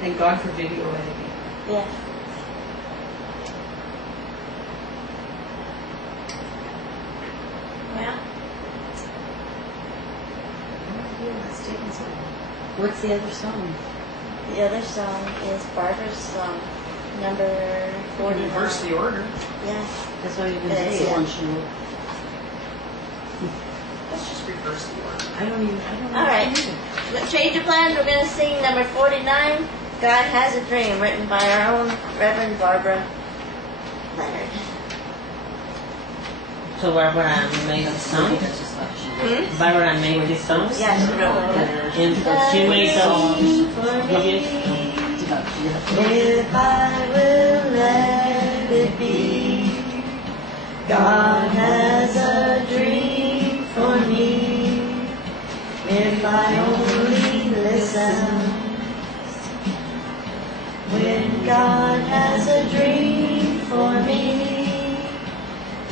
Thank God for video editing. Yeah. Well, What's the other song? the other song is Barbara's song, number 49. Reverse the order. Yeah. That's what you're going to Yeah, say. yeah. One should know. Let's just reverse the order. I don't know. All right. Change of plans. We're going to sing number 49, God Has a Dream, written by our own Reverend Barbara Leonard. So Barbara made a song? Barbara made this song? Yeah, she wrote it. And she made songs. If I will let it be, God has a dream for me. If I only listen, when God has a dream for me,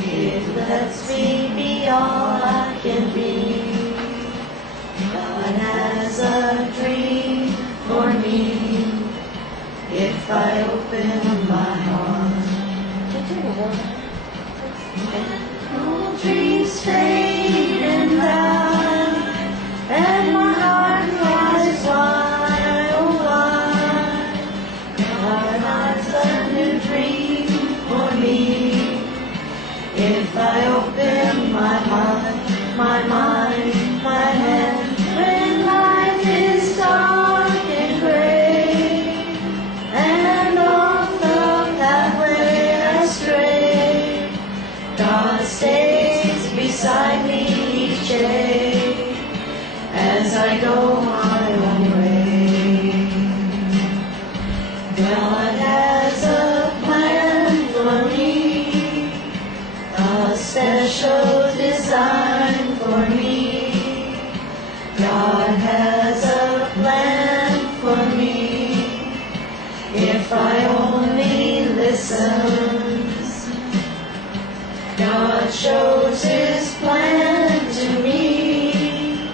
it lets me be all I can be. God has a dream for me. If I open my heart, all dreams fade and die, and my heart cries, why, oh why? God has a new dream for me. If I open my heart, my mind, my head, when life is dark and gray, and off the pathway I stray, God stays beside me each day as I go my own way. God has a plan for me, a special design for me. God has a plan for me. If I only listen, God shows His plan to me.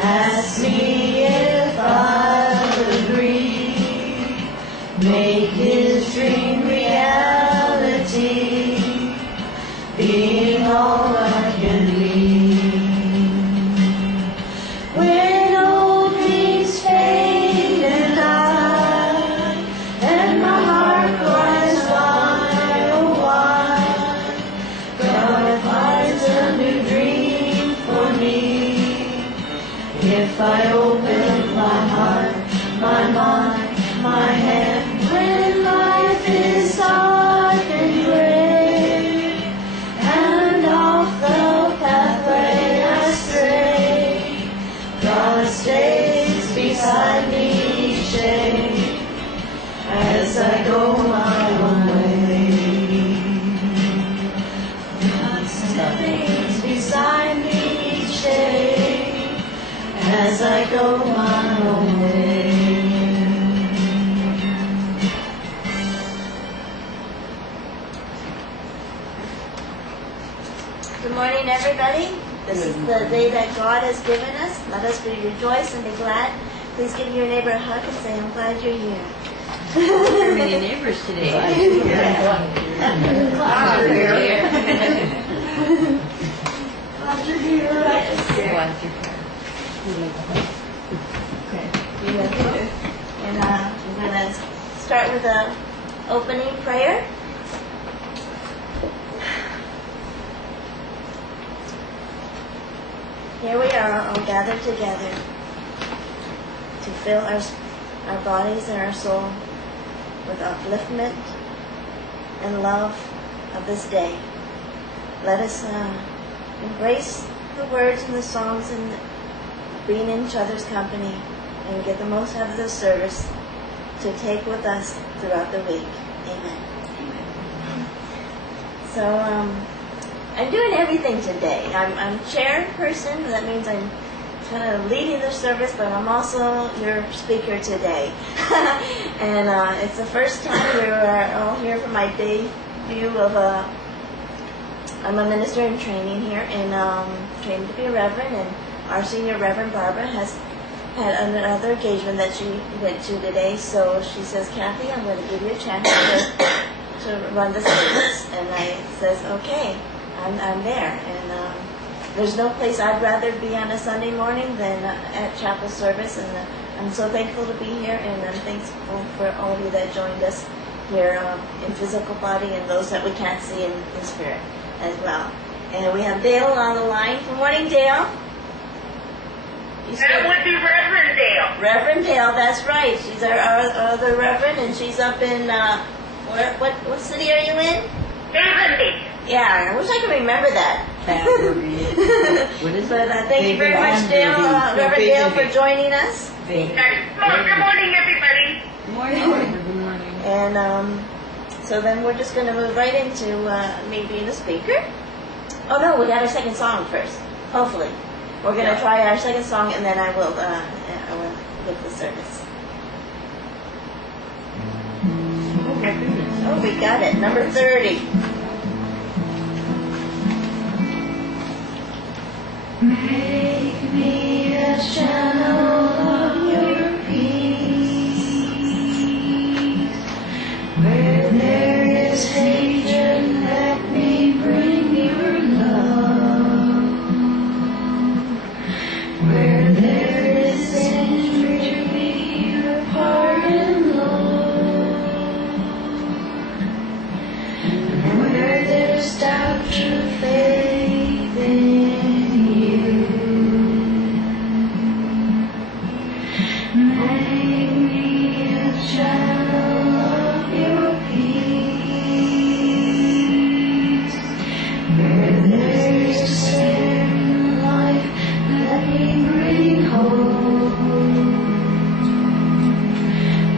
Ask me if I'll agree, make His dream reality, being all I can be. When old dreams fade and die, and my heart cries, why, oh why? God finds a new dream for me. If I open my heart, my mind, my hand, when life is dark and gray, and off the pathway I stray, God stays beside me each day as I go my own way. God stays beside me each day as I go my own way. Good morning, everybody. This is the day that God has given us. Let us rejoice and be glad. Please give your neighbor a hug and say, I'm glad you're here. There are many neighbors today. Glad you're here. Glad you're here. And we're going to start with an opening prayer. Here we are all gathered together to fill our bodies and our soul with upliftment and love of this day. Let us embrace the words and the songs and being in each other's company and get the most out of this service to take with us throughout the week. Amen. So I'm doing everything today. I'm chairperson. That means I'm kind of leading the service, but I'm also your speaker today. And it's the first time we're all here for my debut of I'm a minister in training here, and trained to be a reverend, and our senior Reverend Barbara has had another engagement that she went to today, so she says, Kathy, I'm going to give you a chance to run the service. And I says, okay, I'm there. And there's no place I'd rather be on a Sunday morning than at chapel service. And I'm so thankful to be here, and I'm thankful for all of you that joined us here in physical body and those that we can't see in spirit as well. And we have Dale on the line. Good morning, Dale. That would be Reverend Dale. Reverend Dale, that's right. She's our other Reverend, and she's up in, what city are you in? Haven. Yeah, I wish I could remember that. What is But it? thank you very much, Dale, Reverend Dale, for joining us. Good morning, everybody. Good morning. Good morning. And so then we're just going to move right into me being a speaker. Oh no, we got our second song first. Hopefully, we're going to try our second song, and then I will give the service. Oh my goodness. Oh, we got it. Number 30. Make me a channel of your peace. Where there is hatred, let me bring your love. Where there is injury, your pardon, Lord. And where there's doubt, true faith in you. Make me a channel of your peace. Where there is despair in life, let me bring hope.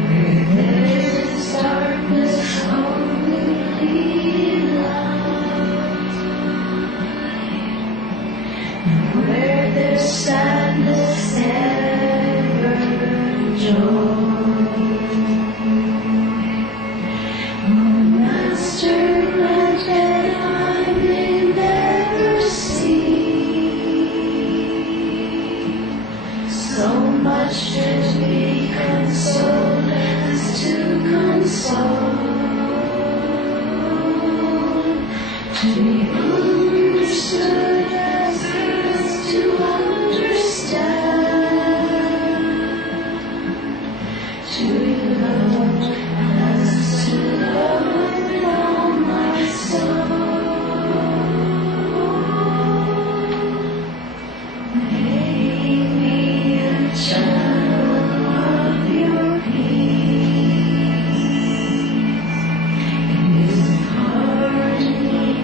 Where there is darkness, only lead light. And where there's sadness, ever joy. Master, grant that I may never see so much to be consoled as to console, to be understood as to understand, to love as to love with all my soul. Make me a channel of your peace. It is pardoning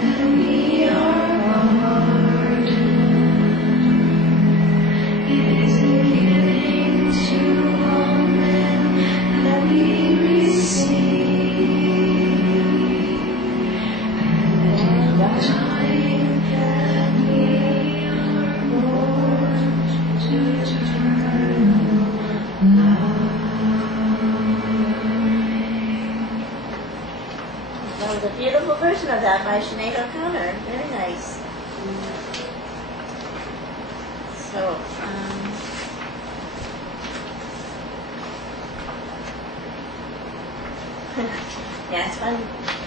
that we are pardoned. It is giving to all men that we receive. And dying that we are born to eternal life. That was a beautiful version of that by Sinead O'Connor. Very nice. So, yeah, it's fun.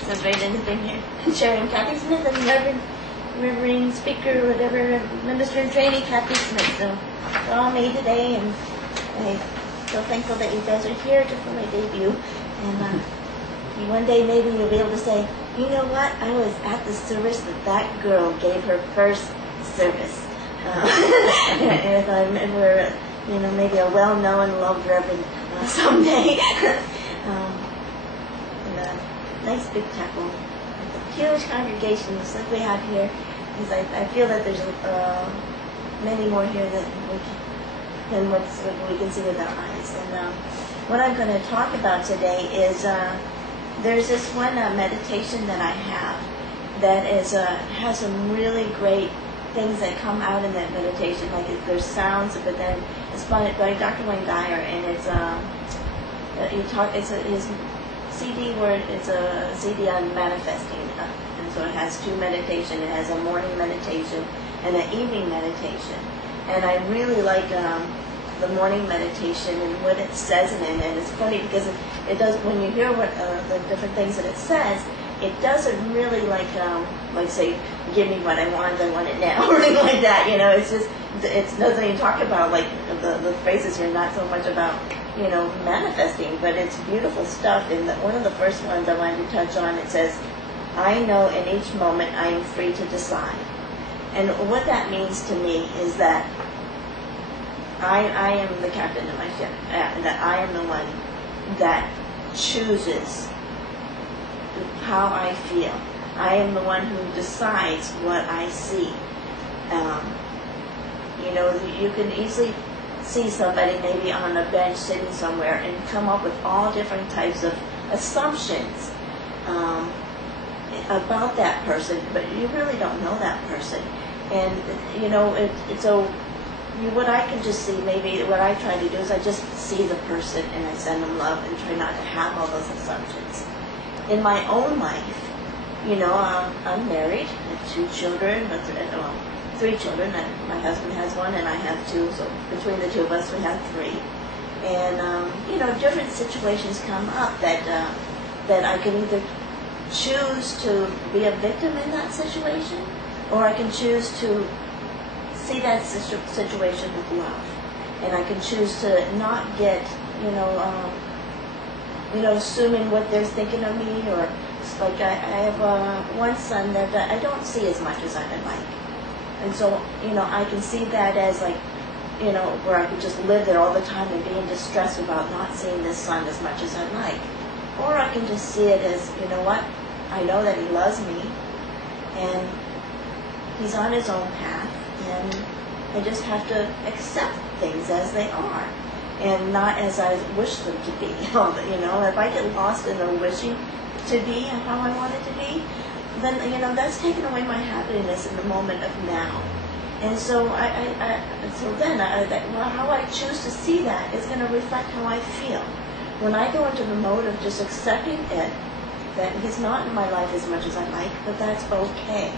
So great anything here. Sharon Kathy Smith and Reverend Speaker, whatever, Minister in Training, Kathy Smith. So it's all me today, and I'm so thankful that you guys are here for my debut. And one day maybe you'll be able to say, you know what, I was at the service that girl gave her first service. And we're, maybe a well-known, loved Reverend someday. And a nice big chapel, with a huge congregation, just like we have here. Because I feel that there's many more here than what we can see with our eyes. And what I'm going to talk about today is there's this one meditation that I have that is has some really great things that come out in that meditation. Like there's sounds, but then it's by Dr. Wayne Dyer, and it's his CD where it's a CD on manifesting, and so it has two meditation. It has a morning meditation and an evening meditation. And I really like the morning meditation and what it says in it. And it's funny because it does, when you hear what the different things that it says, it doesn't really like say, give me what I want it now, or anything like that, you know. It's just, it's doesn't even talk about like the phrases here, not so much about, you know, manifesting, but it's beautiful stuff. And one of the first ones I wanted to touch on, it says, I know in each moment I am free to decide. And what that means to me is that I am the captain of my ship, that I am the one that chooses how I feel. I am the one who decides what I see. You know, you can easily see somebody maybe on a bench sitting somewhere and come up with all different types of assumptions about that person, but you really don't know that person. And, you know, what I can just see, maybe what I try to do is I just see the person and I send them love and try not to have all those assumptions. In my own life, you know, I'm married, I have 2 children, 3 children. My husband has 1 and I have 2, so between the 2 of us we have 3. And, you know, different situations come up that I can either choose to be a victim in that situation, or I can choose to see that situation with love. And I can choose to not get, you know, assuming what they're thinking of me, or like I have one son that I don't see as much as I would like. And so, you know, I can see that as like, you know, where I could just live there all the time and be in distress about not seeing this son as much as I'd like. Or I can just see it as, you know what, I know that he loves me, and he's on his own path, and I just have to accept things as they are, and not as I wish them to be. You know, if I get lost in the wishing to be and how I want it to be, then, you know, that's taken away my happiness in the moment of now. And so how I choose to see that is going to reflect how I feel. When I go into the mode of just accepting it, that he's not in my life as much as I like, but that's okay.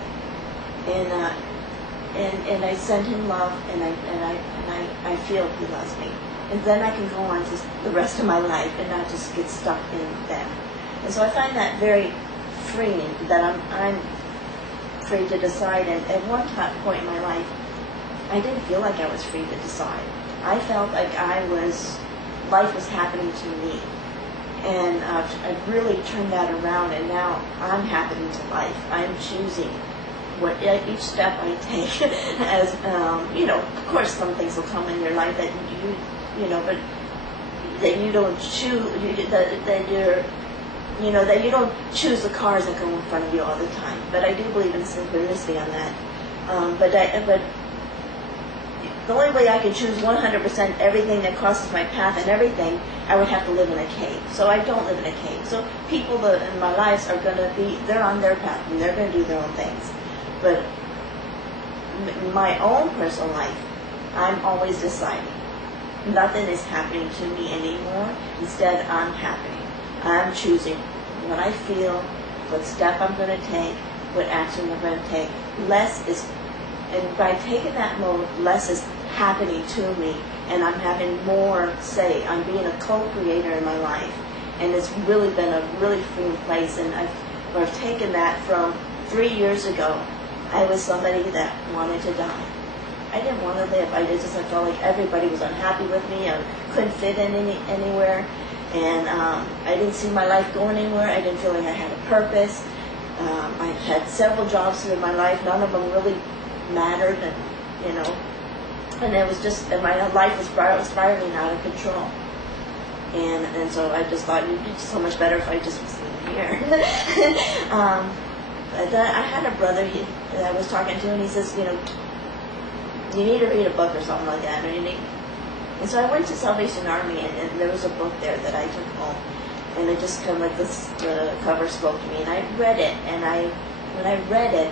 And I send him love, and I feel he loves me. And then I can go on to the rest of my life and not just get stuck in them. And so I find that very freeing, that I'm free to decide. And at one point in my life, I didn't feel like I was free to decide. I felt like life was happening to me. And I've really turned that around, and now I'm happening to life. I'm choosing each step I take. As you know, of course, some things will come in your life that you know, but that you don't choose. That you don't choose the cars that go in front of you all the time. But I do believe in synchronicity on that. But the only way I can choose 100% everything that crosses my path and everything, I would have to live in a cave. So I don't live in a cave. So people in my lives are going to they're on their path and they're going to do their own things. But in my own personal life, I'm always deciding. Nothing is happening to me anymore. Instead, I'm happening. I'm choosing what I feel, what step I'm going to take, what action I'm going to take. And by taking that mode, less is happening to me, and I'm having more say. I'm being a co-creator in my life, and it's really been a really freeing place. And I've taken that from 3 years ago. I was somebody that wanted to die. I didn't want to live. I felt like everybody was unhappy with me. I couldn't fit in anywhere, and I didn't see my life going anywhere. I didn't feel like I had a purpose. I had several jobs in my life. None of them really mattered, and you know, and it was just, and my life was spiraling out of control. And so I just thought it'd be so much better if I just was living here. I had a brother that I was talking to, and he says, you know, you need to read a book or something like that. And so I went to Salvation Army, and there was a book there that I took home, and it just kind of like the cover spoke to me, and I read it, and when I read it,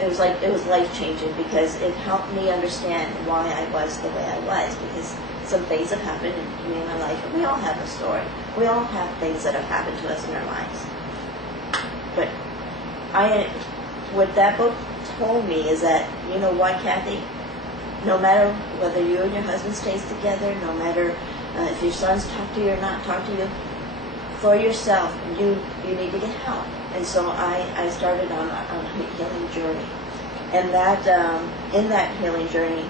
it was life-changing, because it helped me understand why I was the way I was, because some things have happened to me in my life, and we all have a story. We all have things that have happened to us in our lives. But what that book told me is that, you know what, Kathy? no matter whether you and your husband stays together, no matter if your sons talk to you or not talk to you, for yourself, you need to get help. And so I started on a healing journey. And that in that healing journey,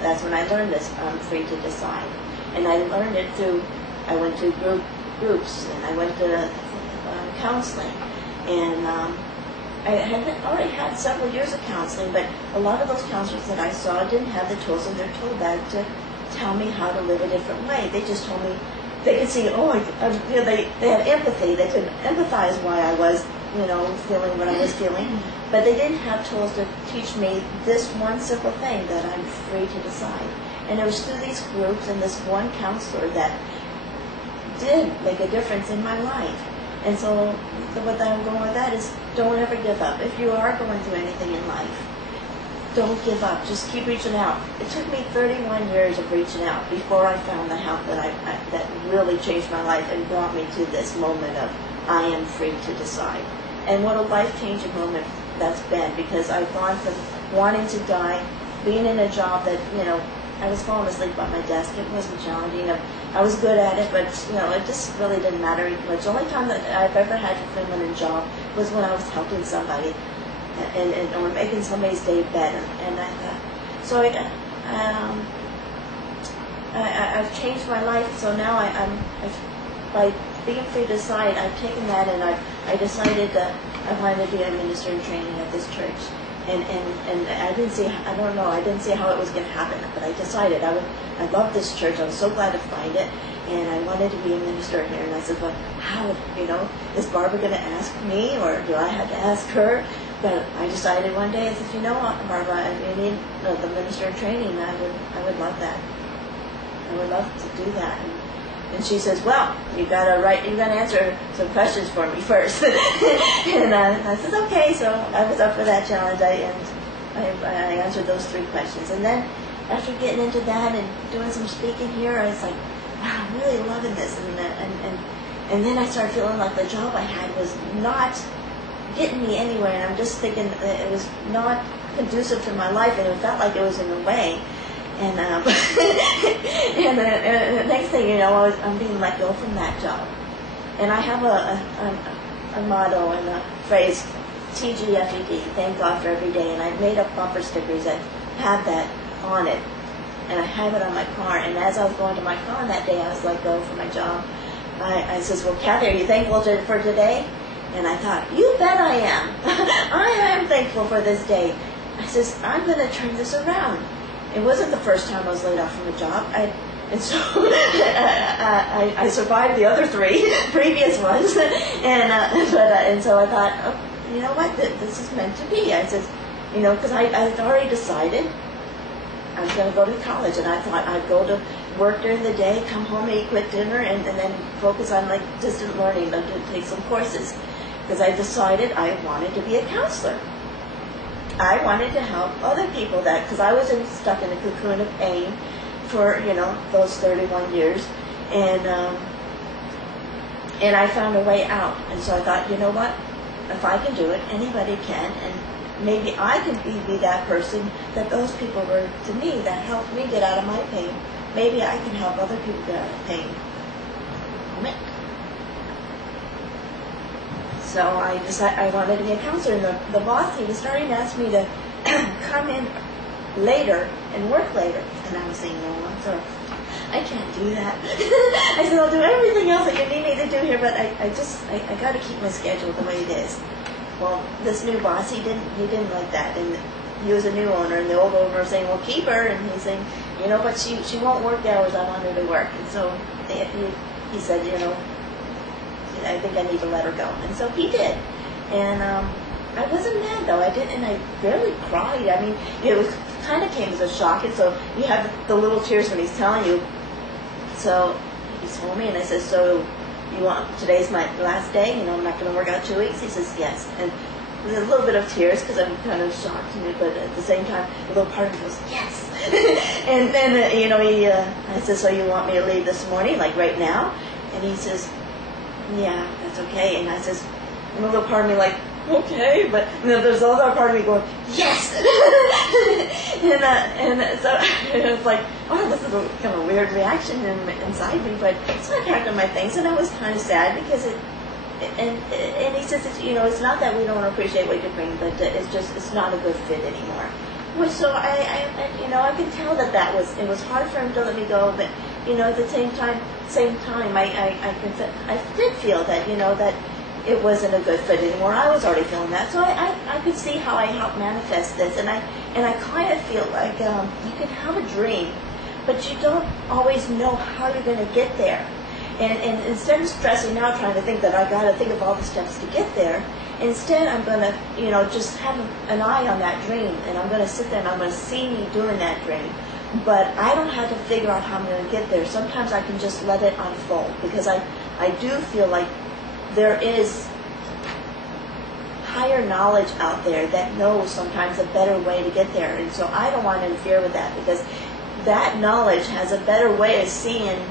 that's when I learned this, I'm free to decide. And I learned it through, I went to groups, and I went to counseling. And I had already had several years of counseling, but a lot of those counselors that I saw didn't have the tools in their tool bag to tell me how to live a different way. They just told me, they could see, they had empathy. They could empathize why I was, feeling what I was feeling. But they didn't have tools to teach me this one simple thing, that I'm free to decide. And it was through these groups and this one counselor that did make a difference in my life. And so what I'm going with that is, don't ever give up. If you are going through anything in life, don't give up. Just keep reaching out. It took me 31 years of reaching out before I found the help that really changed my life and brought me to this moment of I am free to decide. And what a life-changing moment that's been, because I've gone from wanting to die, being in a job that, I was falling asleep on my desk. It wasn't challenging. I was good at it, but, it just really didn't matter much. The only time that I've ever had a fulfillment job was when I was helping somebody and or making somebody's day better. And I thought, so I've changed my life. So now by being free to decide, I've taken that and I decided that I wanted to be a minister in training at this church. And I didn't see how it was going to happen, but I decided I love this church. I was so glad to find it, and I wanted to be a minister here. And I said, well, how, is Barbara going to ask me, or do I have to ask her? But I decided one day, I said, Barbara, I need the minister in training. I would love that. I would love to do that. And she says, well, you got to answer some questions for me first. And I said, okay. So I was up for that challenge. I answered those 3 questions. And then after getting into that and doing some speaking here, I was like, wow, I'm really loving this. And then I started feeling like the job I had was not getting me anywhere. And I'm just thinking that it was not conducive to my life, and it felt like it was in the way. And and the next thing you know, I'm being let go from that job. And I have a motto and a phrase, TGFED, thank God for every day. And I made up bumper stickers that had that on it. And I have it on my car. And as I was going to my car that day, I was let go from my job. I says, well, Kathy, are you thankful for today? And I thought, you bet I am. I am thankful for this day. I says, I'm going to turn this around. It wasn't the first time I was laid off from a job. And so I survived the other 3 previous ones. And so I thought, oh, you know what, this is meant to be. I said, because I had already decided I was going to go to college. And I thought I'd go to work during the day, come home, eat quick dinner, and then focus on distant learning, to take some courses. Because I decided I wanted to be a counselor. I wanted to help other people because I was stuck in a cocoon of pain for, those 31 years. And I found a way out. And so I thought, you know what? If I can do it, anybody can. And maybe I can be that person that those people were to me, that helped me get out of my pain. Maybe I can help other people get out of pain. So I decided I wanted to be a counselor, and the boss, he was starting to ask me to come in later and work later. And I was saying, no, I'm sorry, I can't do that. I said, I'll do everything else that you need me to do here, but I got to keep my schedule the way it is. Well, this new boss, he didn't like that, and he was a new owner, and the old owner was saying, well, keep her, and he's saying, but she won't work the hours I want her to work. And so he said, I think I need to let her go. And so he did. And I wasn't mad, though. And I barely cried. I mean, it was kind of came as a shock. And so you have the little tears when he's telling you. So he told me, and I said, so today's my last day? I'm not going to work out 2 weeks? He says, yes. And there's a little bit of tears because I'm kind of shocked, but at the same time, a little part of me goes, yes. And then, I said, so you want me to leave this morning, like right now? And he says, yeah, that's okay. And I says, and a little part of me okay, but there's another part of me going, yes! and so it's like, oh, this is a kind of weird reaction inside me, but so I packed up my things, and I was kind of sad because and he says, it's not that we don't appreciate what you bring, but it's not a good fit anymore. Which, so I can tell that it was hard for him to let me go, but, at the same time, I did feel that, that it wasn't a good fit anymore. I was already feeling that, so I could see how I helped manifest this, and I kind of feel like you can have a dream, but you don't always know how you're going to get there. And instead of stressing out, trying to think that I got to think of all the steps to get there, instead I'm going to, just have an eye on that dream, and I'm going to sit there and I'm going to see me doing that dream. But I don't have to figure out how I'm going to get there. Sometimes I can just let it unfold, because I do feel like there is higher knowledge out there that knows sometimes a better way to get there. And so I don't want to interfere with that, because that knowledge has a better way of seeing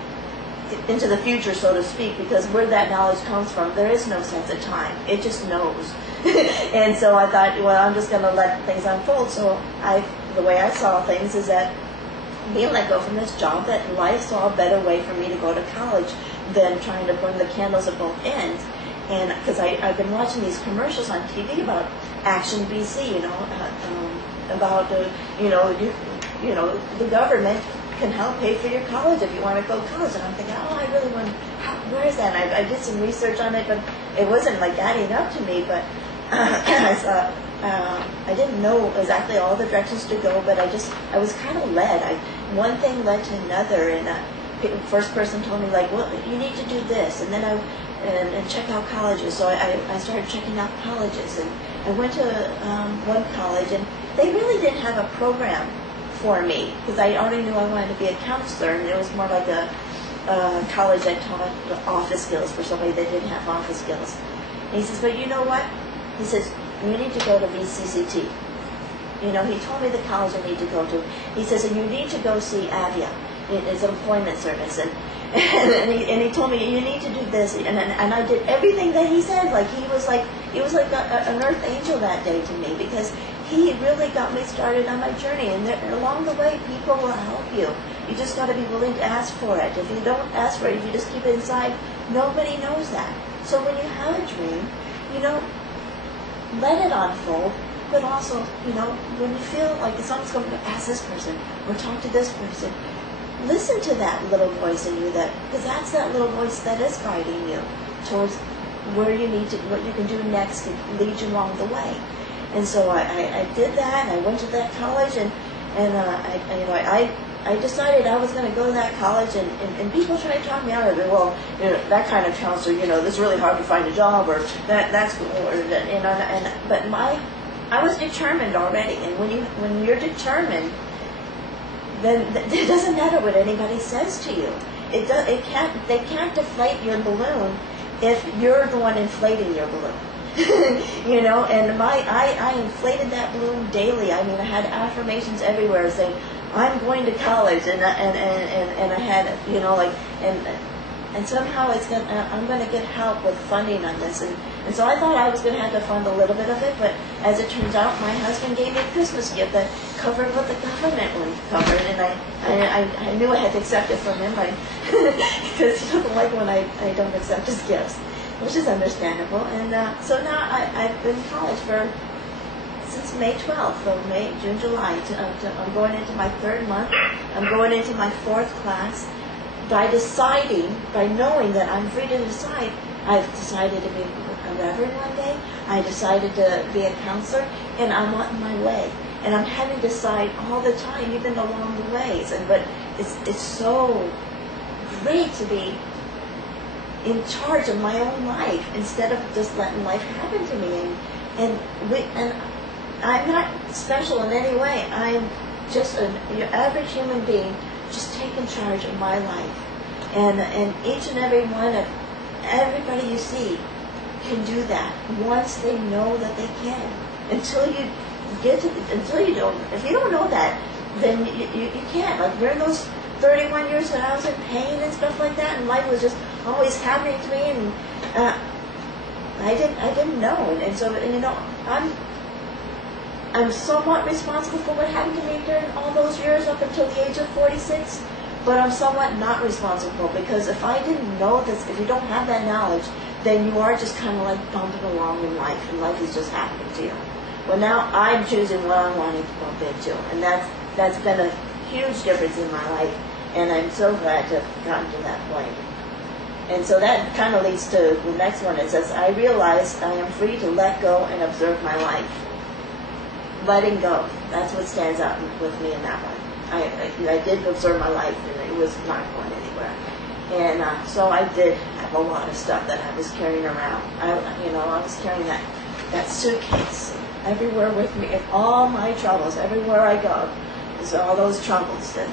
into the future, so to speak, because where that knowledge comes from, there is no sense of time. It just knows. And so I thought, well, I'm just going to let things unfold. So the way I saw things is that being let go from this job, that life saw a better way for me to go to college than trying to burn the candles at both ends. And because I've been watching these commercials on TV about Action BC, about the government can help pay for your college if you want to go to college. And I'm thinking, oh, I really want. Where is that? And I did some research on it, but it wasn't like adding up to me. But I didn't know exactly all the directions to go, but I was kind of led. One thing led to another, and the first person told me, like, well, you need to do this, and then and check out colleges. So I started checking out colleges, and I went to one college, and they really didn't have a program for me, because I already knew I wanted to be a counselor, and it was more like a college that taught office skills for somebody that didn't have office skills. And he says, but you know what? He says, you need to go to VCCT. He told me the college I need to go to. He says, and you need to go see Avia. It's an employment service. And he told me, you need to do this. And I did everything that he said. Like he was like an earth angel that day to me, because he really got me started on my journey. And along the way, people will help you. You just got to be willing to ask for it. If you don't ask for it, if you just keep it inside, nobody knows that. So when you have a dream, let it unfold. But also, when you feel like someone's going to ask this person or talk to this person, listen to that little voice in you, because that's that little voice that is guiding you towards where you need to, what you can do next to lead you along the way. And so I did that, and I went to that college, and I decided I was going to go to that college, and people tried to talk me out of it. Well, that kind of counselor, it's really hard to find a job, or that's cool, but I was determined already, and when you're determined, then it doesn't matter what anybody says to you. They can't deflate your balloon if you're the one inflating your balloon. And I inflated that balloon daily. I mean, I had affirmations everywhere saying, I'm going to college, and I had, and somehow I'm going to get help with funding on this, and so I thought I was going to have to fund a little bit of it, but as it turns out, my husband gave me a Christmas gift that covered what the government would cover, and I knew I had to accept it from him, because he doesn't like when I don't accept his gifts, which is understandable. And so now I've been in college since May 12th, so May, June, July. I'm going into my third month. I'm going into my fourth class. By knowing that I'm free to decide, I've decided to be a reverend one day. I decided to be a counselor, and I'm on my way. And I'm having to decide all the time, even along the ways. But it's so great to be in charge of my own life instead of just letting life happen to me. And I'm not special in any way. I'm just your average human being, just taking charge of my life. And each and every one of everybody you see can do that once they know that they can. Until you don't, if you don't know that, then you can't. Like during those 31 years that I was in pain and stuff like that, and life was just always happening to me, and I didn't know, and so I'm somewhat responsible for what happened to me during all those years up until the age of 46, but I'm somewhat not responsible, because if I didn't know this, if you don't have that knowledge, then you are just kind of like bumping along in life, and life is just happening to you. Well, now I'm choosing what I'm wanting to bump into, and that's been a huge difference in my life, and I'm so glad to have gotten to that point. And so that kind of leads to the next one. It says, I realize I am free to let go and observe my life. Letting go. That's what stands out with me in that one. I did observe my life, and it was not going anywhere. And so I did have a lot of stuff that I was carrying around. I was carrying that suitcase everywhere with me, and all my troubles, everywhere I go, is all those troubles. And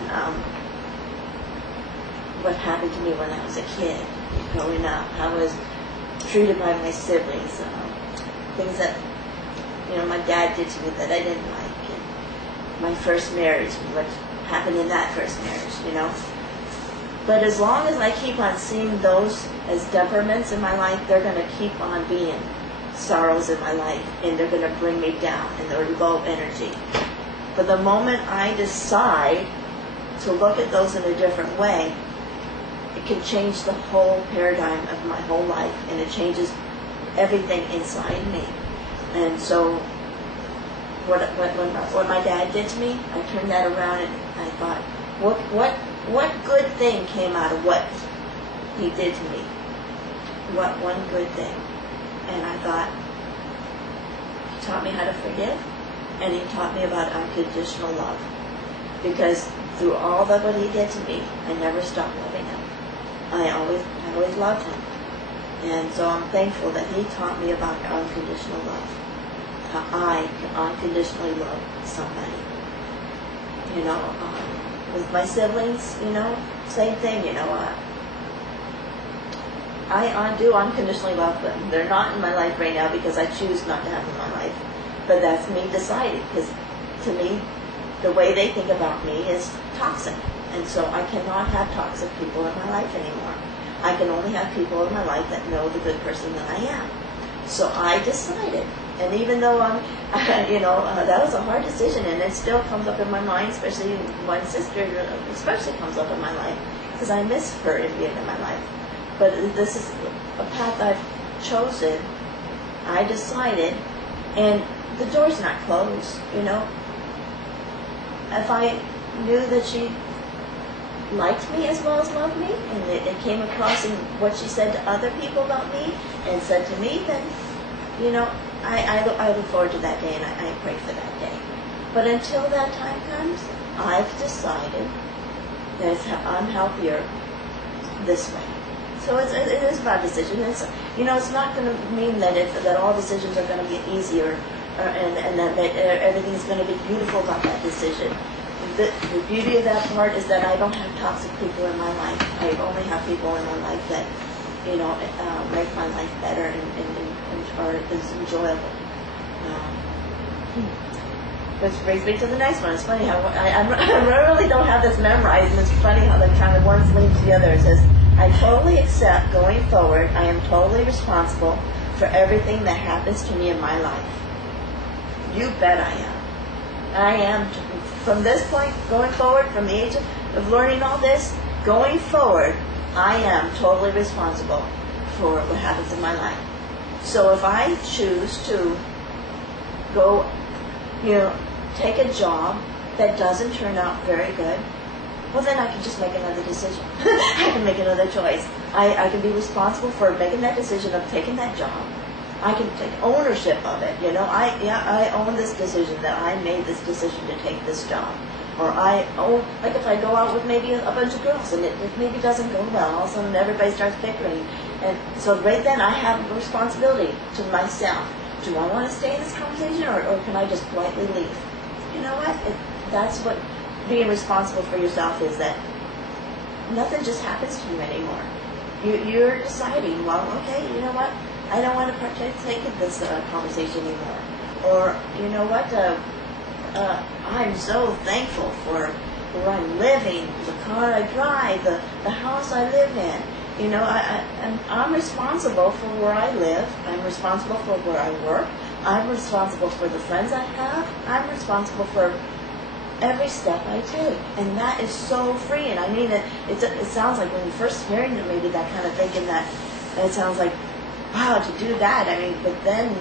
what happened to me when I was a kid, growing up, how I was treated by my siblings, things that my dad did to me that I didn't like, and my first marriage, what happened in that first marriage, But as long as I keep on seeing those as deferments in my life, they're going to keep on being sorrows in my life, and they're going to bring me down, and they're low energy. But the moment I decide to look at those in a different way, it can change the whole paradigm of my whole life, and it changes everything inside me. And so what my dad did to me, I turned that around and I thought, what good thing came out of what he did to me? What one good thing? And I thought, he taught me how to forgive, and he taught me about unconditional love. Because through all that what he did to me, I never stopped loving him. I always loved him. And so I'm thankful that he taught me about unconditional love. How I can unconditionally love somebody. With my siblings, same thing, I do unconditionally love them. They're not in my life right now because I choose not to have them in my life. But that's me deciding, because to me, the way they think about me is toxic. And so I cannot have toxic people in my life anymore. I can only have people in my life that know the good person that I am. So I decided. And even though that was a hard decision, and it still comes up in my mind, especially one sister especially comes up in my life, because I miss her in being in my life. But this is a path I've chosen. I decided, and the door's not closed, If I knew that she liked me as well as loved me, and it came across in what she said to other people about me and said to me, then, I look forward to that day, and I pray for that day. But until that time comes, I've decided that I'm happier this way. So it is about decision. It's not going to mean that all decisions are going to be easier, and that everything is going to be beautiful about that decision. The beauty of that part is that I don't have toxic people in my life. I only have people in my life that, make my life better and is enjoyable. Which brings me to the next one. It's funny how I really don't have this memorized, and it's funny how the kind of ones link together. It says, I totally accept going forward, I am totally responsible for everything that happens to me in my life. You bet I am. I am, from this point going forward, from the age of learning all this, going forward, I am totally responsible for what happens in my life. So if I choose to go, take a job that doesn't turn out very good, well, then I can just make another decision. I can make another choice. I can be responsible for making that decision of taking that job. I can take ownership of it. I own this decision, that I made this decision to take this job. Or I own, like if I go out with maybe a bunch of girls and it maybe doesn't go well, all of a sudden everybody starts bickering. And so right then I have a responsibility to myself. Do I want to stay in this conversation, or can I just politely leave? You know what? That's what being responsible for yourself is, that nothing just happens to you anymore. You're deciding, well, okay, you know what? I don't want to partake in this conversation anymore. Or, you know what? I'm so thankful for where I'm living, the car I drive, the house I live in, You know, I'm responsible for where I live. I'm responsible for where I work. I'm responsible for the friends I have. I'm responsible for every step I take. And that is so free. And I mean, it sounds like when you first hearing it, maybe that kind of thinking that it sounds like, wow, to do that. I mean, but then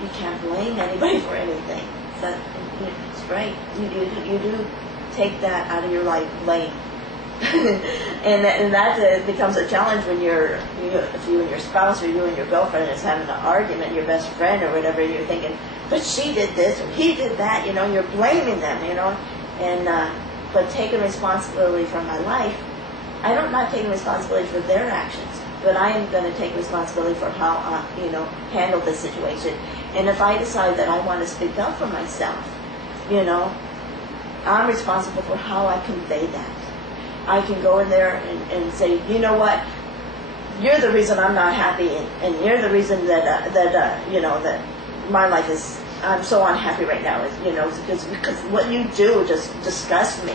you can't blame anybody for anything. It's right. You do take that out of your life, blame. and that becomes a challenge when if you and your spouse or you and your girlfriend is having an argument, your best friend or whatever, you're thinking, but she did this or he did that, you know, you're blaming them, you know, and but taking responsibility for my life, I'm not taking responsibility for their actions, but I am going to take responsibility for how I, handle this situation. And if I decide that I want to speak up for myself, I'm responsible for how I convey that. I can go in there and say, you know what, you're the reason I'm not happy, and you're the reason that that my life is, I'm so unhappy right now, because what you do just disgusts me,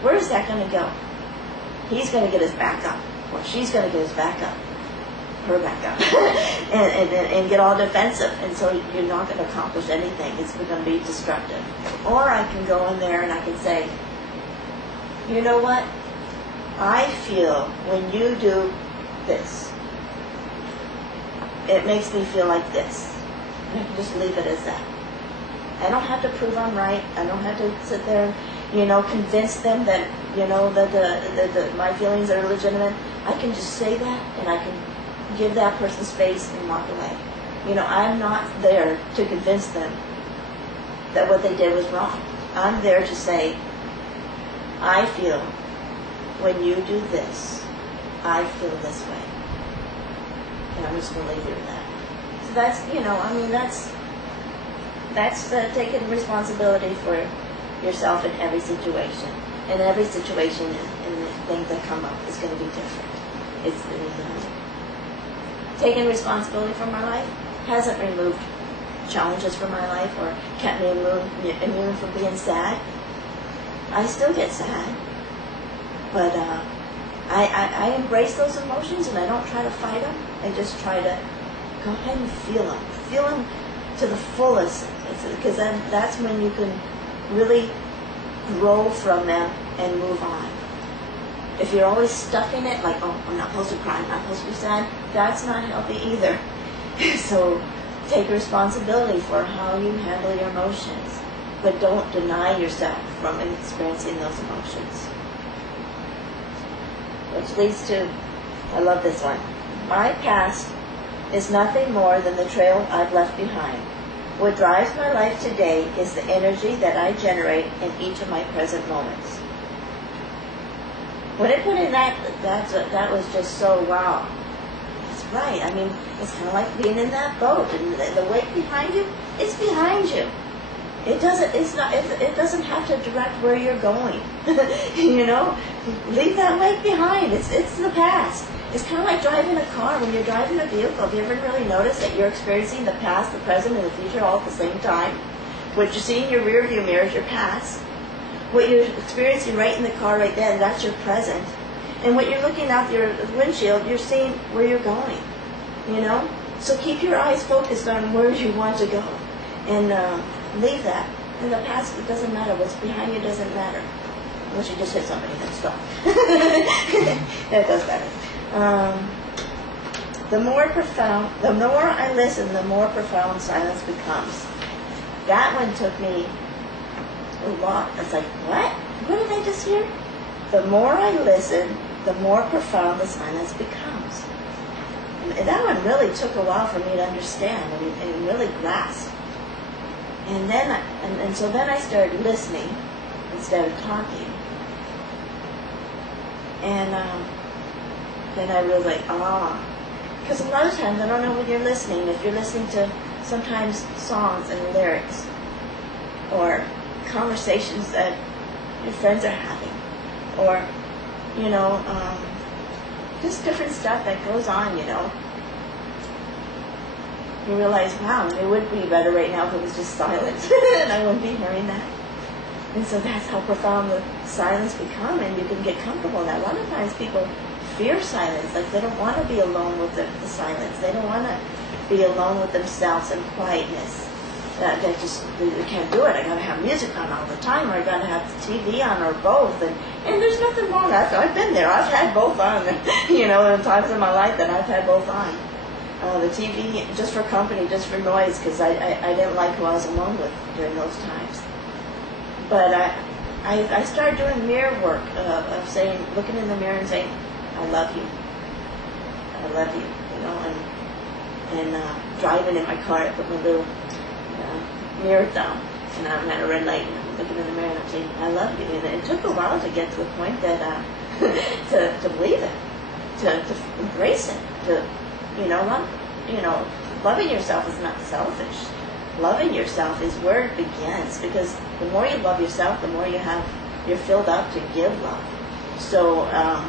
Where is that going to go? He's going to get his back up, or she's going to get his back up, her back up, and get all defensive, and so you're not going to accomplish anything. It's going to be destructive. Or I can go in there and I can say, you know what? I feel when you do this, it makes me feel like this. And I can just leave it as that. I don't have to prove I'm right. I don't have to sit there, convince them that, that my feelings are legitimate. I can just say that, and I can give that person space and walk away. I'm not there to convince them that what they did was wrong. I'm there to say, I feel when you do this, I feel this way. And I'm just going to leave it at that. So that's, that's taking responsibility for yourself in every situation. And every situation and the things that come up is going to be different. Taking responsibility for my life hasn't removed challenges from my life or kept me immune from being sad. I still get sad, but I embrace those emotions and I don't try to fight them. I just try to go ahead and feel them to the fullest, because then that's when you can really grow from them and move on. If you're always stuck in it, like, oh, I'm not supposed to cry, I'm not supposed to be sad, that's not healthy either. So take responsibility for how you handle your emotions. But don't deny yourself from experiencing those emotions. Which leads to, I love this one. My past is nothing more than the trail I've left behind. What drives my life today is the energy that I generate in each of my present moments. When I put in that was just so wow. That's right. I mean, it's kind of like being in that boat, and the weight behind you, it's behind you. It doesn't have to direct where you're going. Leave that weight behind. It's the past. It's kind of like driving a car. When you're driving a vehicle, have you ever really noticed that you're experiencing the past, the present, and the future all at the same time? What you see in your rear view mirror is your past. What you're experiencing right in the car right then, that's your present. And what you're looking out your windshield, you're seeing where you're going. So keep your eyes focused on where you want to go. And leave that. In the past, it doesn't matter. What's behind you doesn't matter. Unless you just hit somebody, then stop. That does matter. The more I listen, the more profound silence becomes. That one took me a lot. I was like, what? What did I just hear? The more I listen, the more profound the silence becomes. And that one really took a while for me to understand and really grasp. And then, so then I started listening instead of talking. And then I was like, because a lot of times I don't know when you're listening. If you're listening to sometimes songs and lyrics, or conversations that your friends are having, or just different stuff that goes on, You realize, wow, it would be better right now if it was just silent, and I wouldn't be hearing that. And so that's how profound the silence become, and you can get comfortable in that. A lot of times people fear silence. Like they don't want to be alone with the silence. They don't want to be alone with themselves and quietness. They can't do it. I gotta have music on all the time, or I gotta have the TV on, or both. And there's nothing wrong. I've been there. I've had both on. You know, in times in my life that I've had both on. The TV just for company, just for noise, because I didn't like who I was alone with during those times. But I started doing mirror work of saying, looking in the mirror and saying, I love you. I love you. You know, and driving in my car, I put my little mirror down, and I'm at a red light, and I'm looking in the mirror, and I'm saying, I love you. And it took a while to get to the point that to believe it, to embrace it, to loving yourself is not selfish. Loving yourself is where it begins, because the more you love yourself, the more you're filled up to give love. So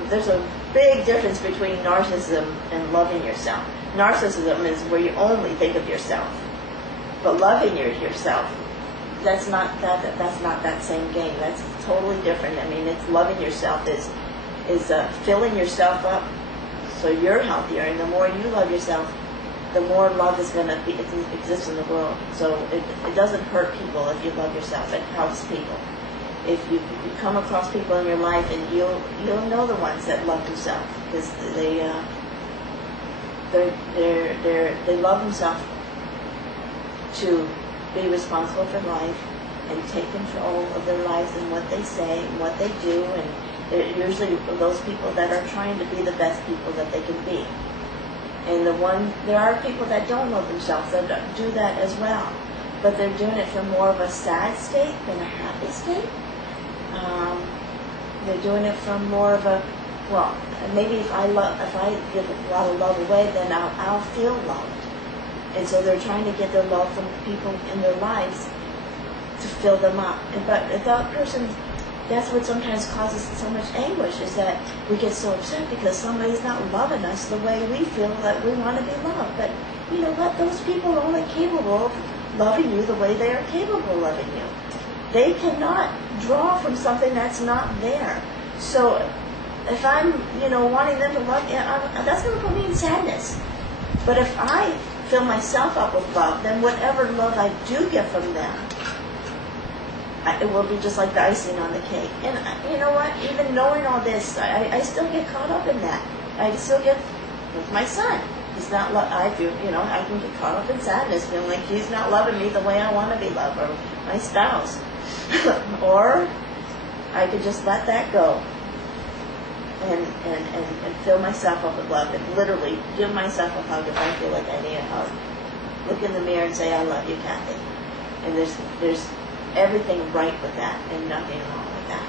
there's a big difference between narcissism and loving yourself. Narcissism is where you only think of yourself. But loving yourself, that's not that same game. That's totally different. I mean, it's loving yourself is filling yourself up so you're healthier. And the more you love yourself, the more love is going to exist in the world. So it doesn't hurt people if you love yourself. It helps people. If you come across people in your life, and you'll know the ones that love themselves, because they love themselves to be responsible for life and take control of their lives and what they say and what they do. And they're usually those people that are trying to be the best people that they can be. And there are people that don't love themselves that do that as well, but they're doing it from more of a sad state than a happy state. They're doing it from more of a, well, maybe if I give a lot of love away, then I'll feel loved. And so they're trying to get their love from people in their lives to fill them up. But that person, that's what sometimes causes so much anguish, is that we get so upset because somebody's not loving us the way we feel that we want to be loved. But you know what? Those people are only capable of loving you the way they are capable of loving you. They cannot draw from something that's not there. So if I'm, wanting them to love me, that's going to put me in sadness. But if I fill myself up with love, then whatever love I do get from them, it will be just like the icing on the cake. And you know what? Even knowing all this, I still get caught up in that. I still get with my son. He's not. I can get caught up in sadness, feeling like he's not loving me the way I want to be loved, or my spouse, or I could just let that go and fill myself up with love, and literally give myself a hug if I feel like I need a hug. Look in the mirror and say, I love you, Kathy. And there's everything right with that and nothing wrong with that.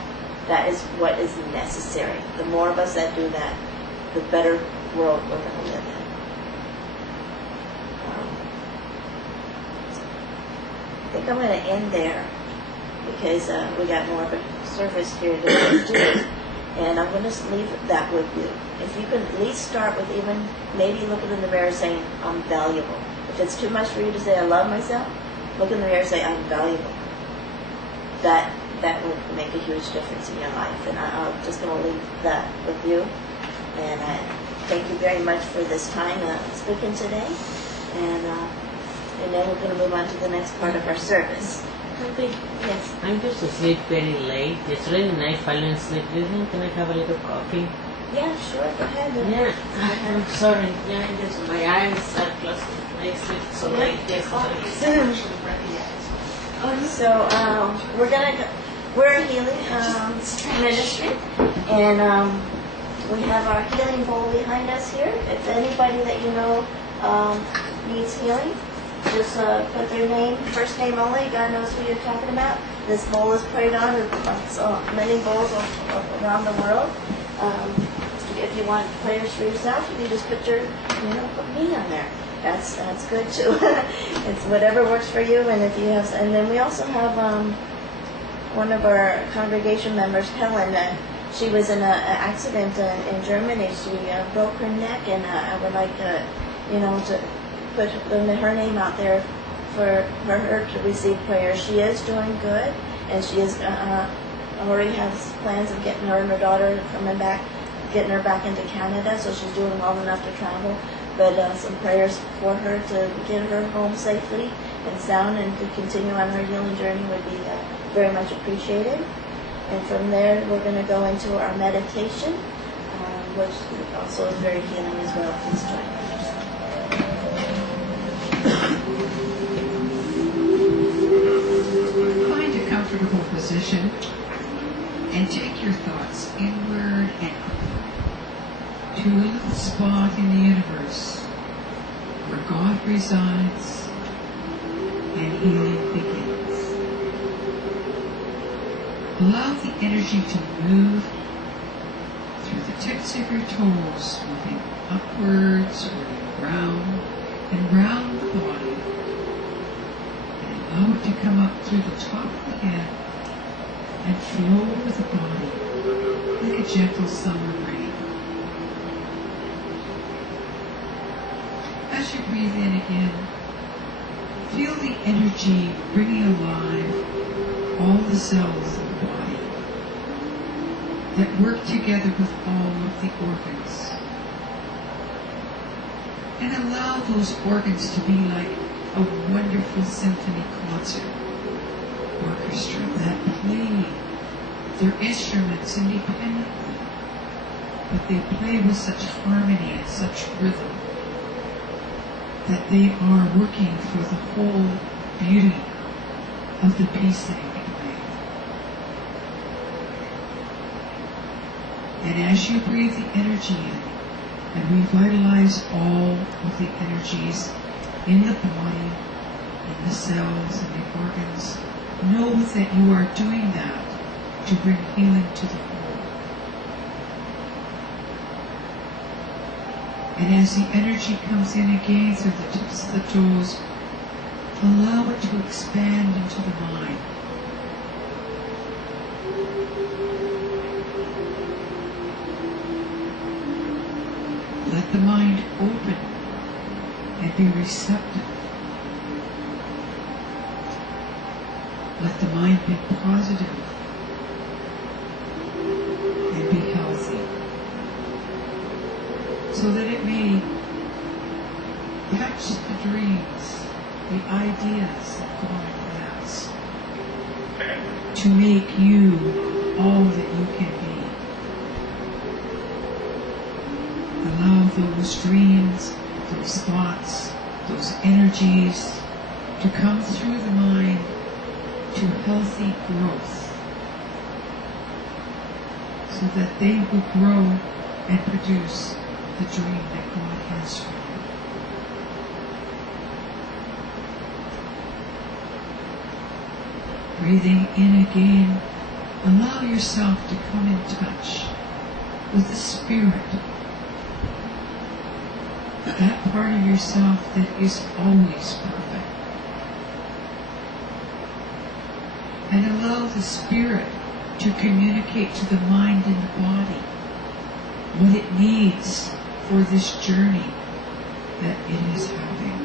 That is what is necessary. The more of us that do that, the better world we're going to live in. I think I'm going to end there because we got more of a service here to do. And I'm going to leave that with you. If you can at least start with even maybe looking in the mirror saying, I'm valuable. If it's too much for you to say, I love myself, look in the mirror and say, I'm valuable. That would make a huge difference in your life. And I'm just going to leave that with you. And I thank you very much for this time speaking today. And then we're going to move on to the next part of our service. Yes. I'm just asleep very late. It's really nice falling asleep. Can I have a little coffee? Yeah, sure. Go ahead. Yeah, I'm sorry. Yeah, just my eyes are closed. I sleep so late yesterday. So we're a healing ministry, and we have our healing bowl behind us here. If anybody that you know needs healing, just put their name, first name only. God knows who you're talking about. This bowl is prayed on. There's many bowls around the world. If you want prayers for yourself, you can just put put me on there. That's good too. It's whatever works for you. And if you have, and then we also have one of our congregation members, Helen. She was in an accident in Germany. She broke her neck, and I would like to put her name out there for her to receive prayer. She is doing good, and she is already has plans of getting her and her daughter coming back getting her back into Canada, so she's doing well enough to travel. But some prayers for her to get her home safely and sound and to continue on her healing journey would be very much appreciated. And from there, we're going to go into our meditation, which also is very healing as well. Please join us. Find a comfortable position and take your thoughts inward and upward to a little spot in the universe where God resides and healing begins. Allow the energy to move through the tips of your toes, moving upwards or round and round the body. And allow it to come up through the top of the head and flow over the body like a gentle summer rain. As you breathe in again, feel the energy bringing alive all the cells of the body that work together with all of the organs. And allow those organs to be like a wonderful symphony concert orchestra that play their instruments independently, but they play with such harmony and such rhythm that they are working for the whole beauty of the piece they play. And as you breathe the energy in and revitalize all of the energies in the body, in the cells, and the organs, know that you are doing that to bring healing to the whole. And as the energy comes in again through the tips of the toes, allow it to expand into the mind. Let the mind open and be receptive. Let the mind be positive and be healthy, so that it may catch the dreams, the ideas that God has to make you all that you can be. Allow those dreams, those thoughts, those energies to come through the mind to healthy growth, so that they will grow and produce the dream that God has for you. Breathing in again, allow yourself to come in touch with the Spirit, that part of yourself that is always perfect. And allow the Spirit to communicate to the mind and the body what it needs for this journey that it is having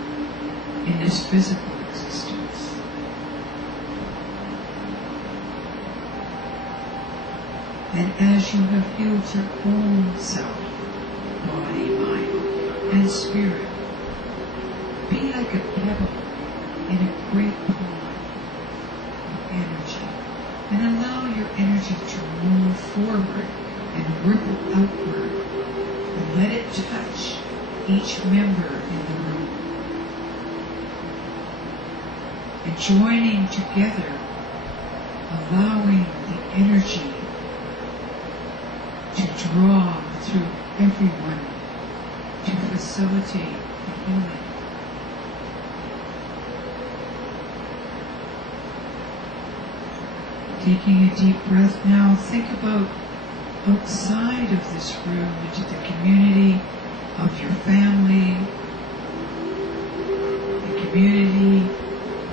in this physical existence. And as you have healed your own self, body, mind, and spirit, be like a pebble in a great pond of energy, and allow your energy to move forward and ripple outward, and let it touch each member in the room. And joining together, allowing the energy to draw through everyone to facilitate the healing. Taking a deep breath now, think about outside of this room, into the community of your family, the community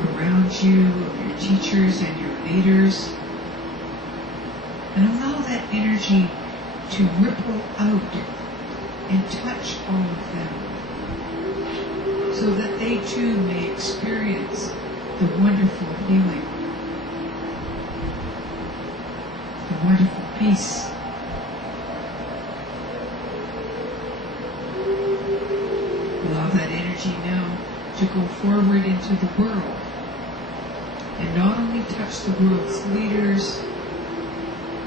around you, of your teachers and your leaders, and allow that energy to ripple out and touch all of them, so that they too may experience the wonderful healing, the wonderful peace, to go forward into the world and not only touch the world's leaders,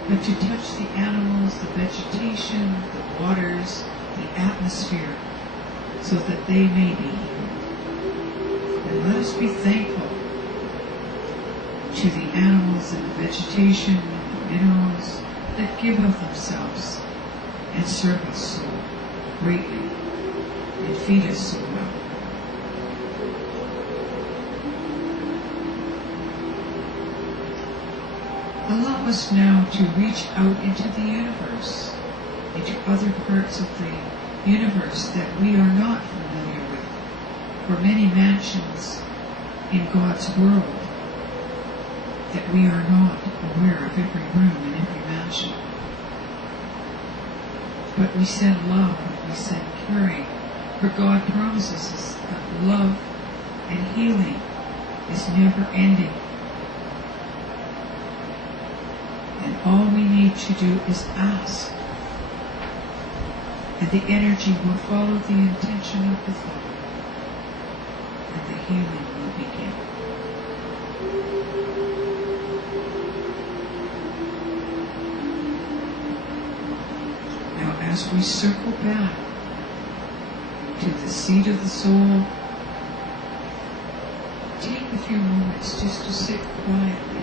but to touch the animals, the vegetation, the waters, the atmosphere, so that they may be healed. And let us be thankful to the animals and the vegetation and the minerals that give of themselves and serve us so greatly and feed us so well. Allow us now to reach out into the universe, into other parts of the universe that we are not familiar with, for many mansions in God's world that we are not aware of every room in every mansion. But we send love and we send caring, for God promises us that love and healing is never ending. And all we need to do is ask, and the energy will follow the intention of the thought, and the healing will begin. Now, as we circle back to the seat of the soul, take a few moments just to sit quietly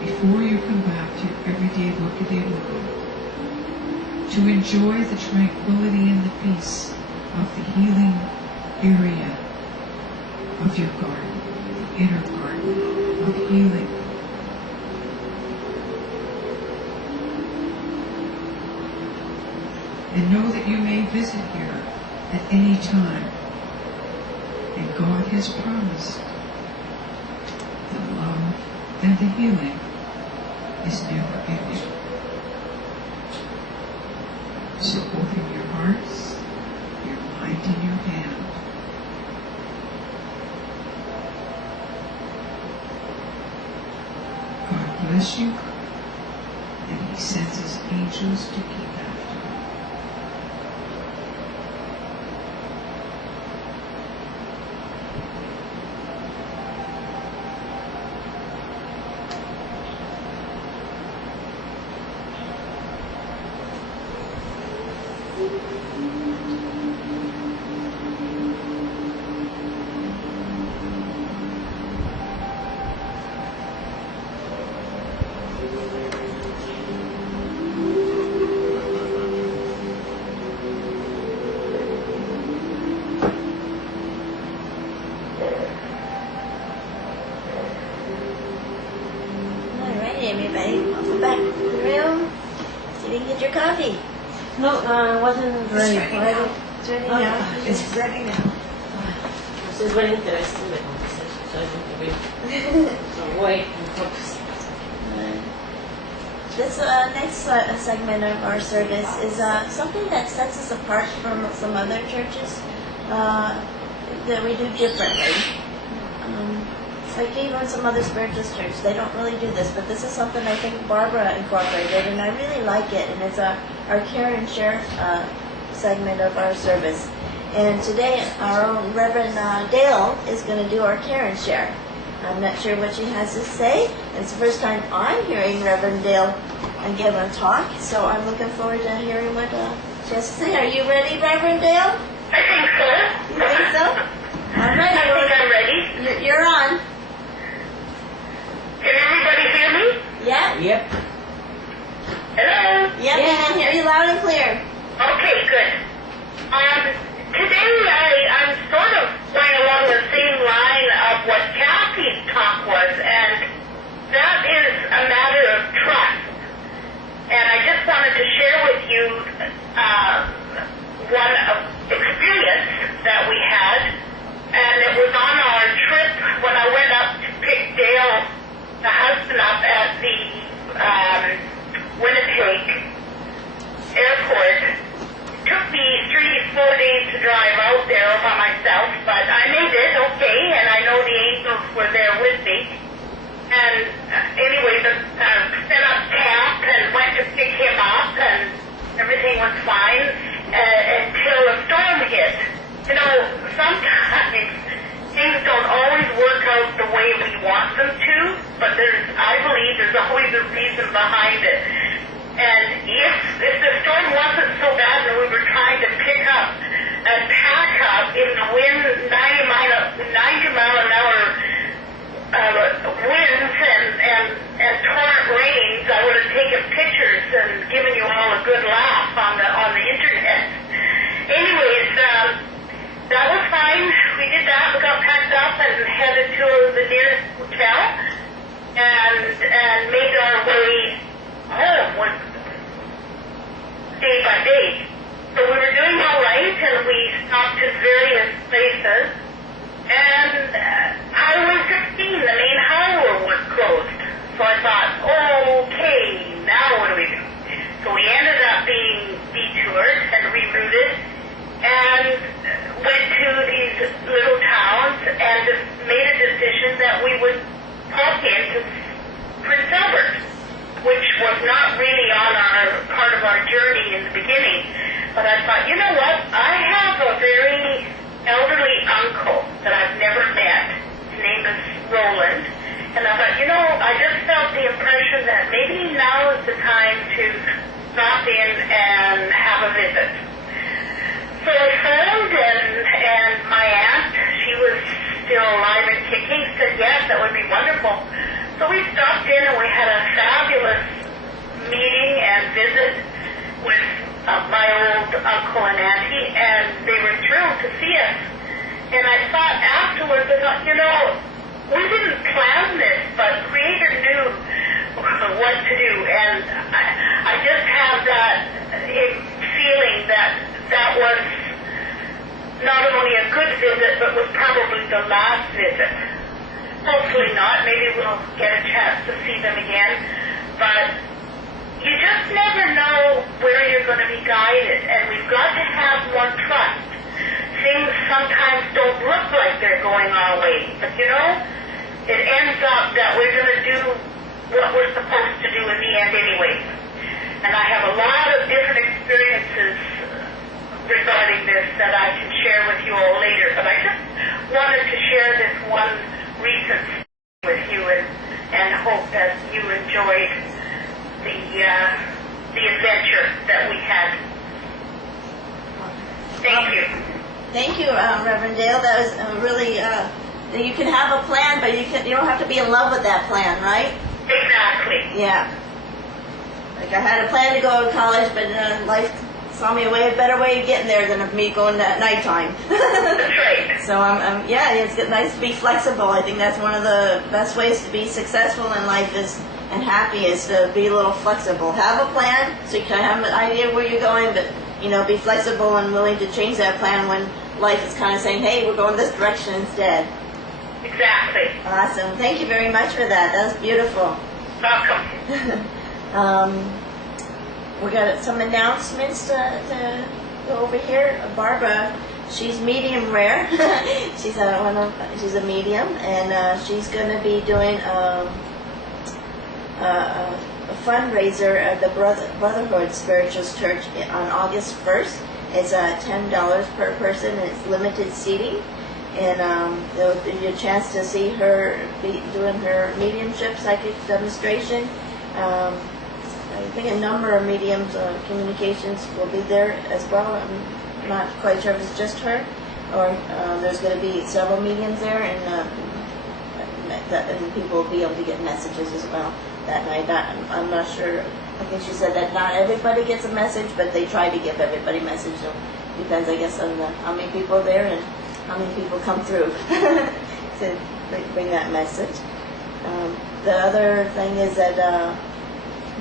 before you come back to your everyday workaday world, to enjoy the tranquility and the peace of the healing area of your garden, the inner garden of healing. And know that you may visit here at any time, and God has promised the love and the healing is never ending. So open your hearts, your mind and your hand. God bless you, and He sends His angels to keep after you. Everybody, welcome back to the room. So you can get your coffee. No, I wasn't ready It's for ready it. now. It's ready Oh, now. It's ready now. This is very interesting, the conversation, so I need to be so wait and focus. This next segment of our service is something that sets us apart from some other churches that we do differently. Like even some other spiritualist churches, they don't really do this, but this is something I think Barbara incorporated, and I really like it. And it's our care and share segment of our service. And today, our own Reverend Dale is going to do our care and share. I'm not sure what she has to say. It's the first time I'm hearing Reverend Dale give a talk, so I'm looking forward to hearing what she has to say. Are you ready, Reverend Dale? I think so. You think so? All right. I think I'm ready. You're on. Can everybody hear me? Yeah? Yep. Hello? Yep, we can hear you loud and clear. Okay, good. Today I'm sort of going along the same line of what Kathy's talk was, and that is a matter of trust. And I just wanted to share with you one experience that we had, and it was on our trip when I went up to pick Dale, the husband, up at the Winnipeg airport. It took me 3-4 days to drive out there by myself, but I made it okay, and I know the angels were there with me. And anyway, set up camp and went to pick him up, and everything was fine until behind it. And if the storm wasn't so bad and we were trying to pick up and pack up in the wind, 90 mile an hour winds and torrent rains, I would have taken pictures and given you all a good laugh on the internet. Anyways, that was fine. We did that. We got packed up and headed to the nearest hotel and made our way home day by day. So we were doing all right, and we stopped at various places. And I was 16. The main highway was closed. So I thought, okay, now what do we do? So we ended up being detoured and rerouted and went to these little towns and just made a decision that we would pop into Prince Albert, which was not really on our part of our journey in the beginning. But I thought, you know what? I have a very elderly uncle that I've never met. His name is Roland. And I thought, I just felt the impression that maybe now is the time to stop in and have a visit. So I phoned, and my aunt, she was still alive and kicking, said yes, that would be wonderful. So we stopped in and we had a fabulous meeting and visit with my old uncle and auntie, and they were thrilled to see us. And I thought afterwards, I thought, we didn't plan this, but Creator knew what to do. And I just have that feeling that was not only a good visit, but was probably the last visit. Hopefully not. Maybe we'll get a chance to see them again. But you just never know where you're going to be guided, and we've got to have more trust. Things sometimes don't look like they're going our way, but it ends up that we're going to do what we're supposed to do in the end anyway. And I have a lot of different experiences regarding this that I can share with you all later, but I just wanted to share this one recent with you and hope that you enjoyed the adventure that we had. Thank you. Thank you, Reverend Dale. That was really, you can have a plan, but you don't have to be in love with that plan, right? Exactly. Yeah. Like I had a plan to go to college, but life saw me a better way of getting there than of me going at nighttime. That's right. So yeah, it's nice to be flexible. I think that's one of the best ways to be successful in life and happy is to be a little flexible. Have a plan so you can have an idea where you're going, but be flexible and willing to change that plan when life is kind of saying, hey, we're going this direction instead. Exactly. Awesome. Thank you very much for that. That was beautiful. Welcome. We got some announcements to go over here. Barbara, she's medium rare. she's a medium, and she's going to be doing a fundraiser at the Brotherhood Spiritual Church on August 1st. It's $10 per person, and it's limited seating. And there'll be a chance to see her doing her mediumship psychic demonstration. I think a number of mediums communications will be there as well. I'm not quite sure if it's just her or there's going to be several mediums there, and people will be able to get messages as well that night. I'm not sure. I think she said that not everybody gets a message, but they try to give everybody a message. So it depends, I guess, on how many people are there and how many people come through to bring that message. The other thing is that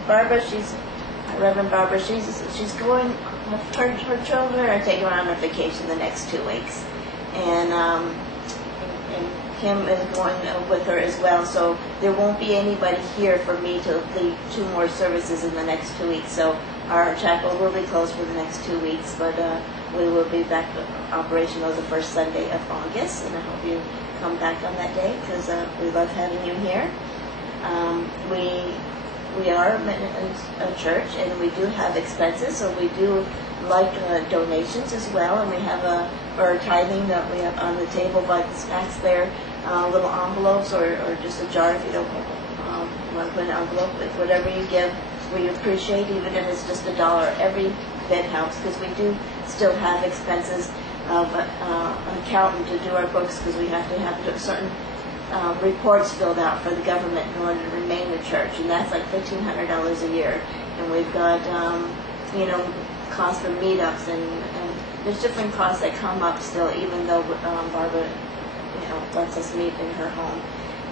Barbara, Reverend Barbara, she's going. Her children are taking her on a vacation the next 2 weeks, and Kim is going with her as well. So there won't be anybody here for me to lead 2 more services in the next 2 weeks. So our chapel will be closed for the next 2 weeks, but we will be back operational the first Sunday of August, and I hope you come back on that day because we love having you here. We are a church, and we do have expenses, so we do like donations as well, and we have for our tithing that we have on the table by the snacks there, little envelopes or just a jar if you don't want to put an envelope with whatever you give. We appreciate, even if it's just $1. Every bit helps, because we do still have expenses of an accountant to do our books, because we have to have certain reports filled out for the government in order to remain the church, and that's like $1,500 a year. And we've got, costs for meetups, and there's different costs that come up still, even though Barbara, lets us meet in her home,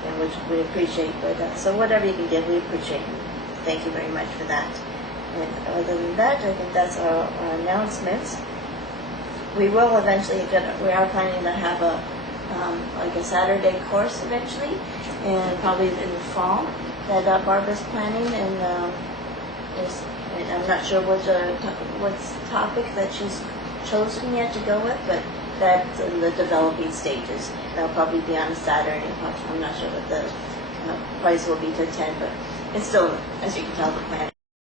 and which we appreciate. But so whatever you can give, we appreciate. Thank you very much for that. And other than that, I think that's our announcements. We will eventually we are planning to have a Saturday course eventually, and probably in the fall that Barbara's planning, and I'm not sure what topic that she's chosen yet to go with, but that's in the developing stages. That'll probably be on a Saturday. I'm not sure what the price will be to attend, but it's still, as you can tell, the plan.